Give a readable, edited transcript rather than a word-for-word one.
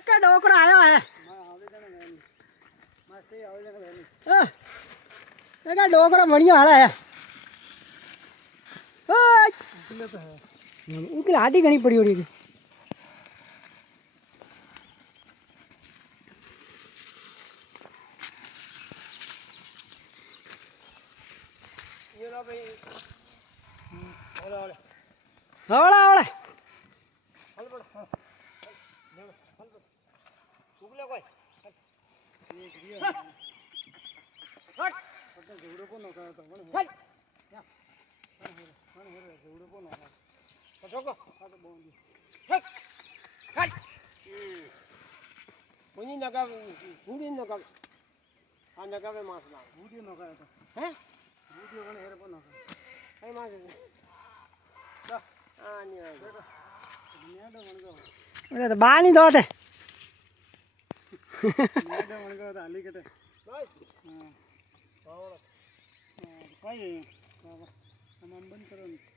કે ડોકરો આવ્યો હે કે ડોકરો મળ્યો હાલે હે ઉકેલ હાડી ઘણી પડી ઓડી હવળા હવળે બાની દો તે બંધ કરો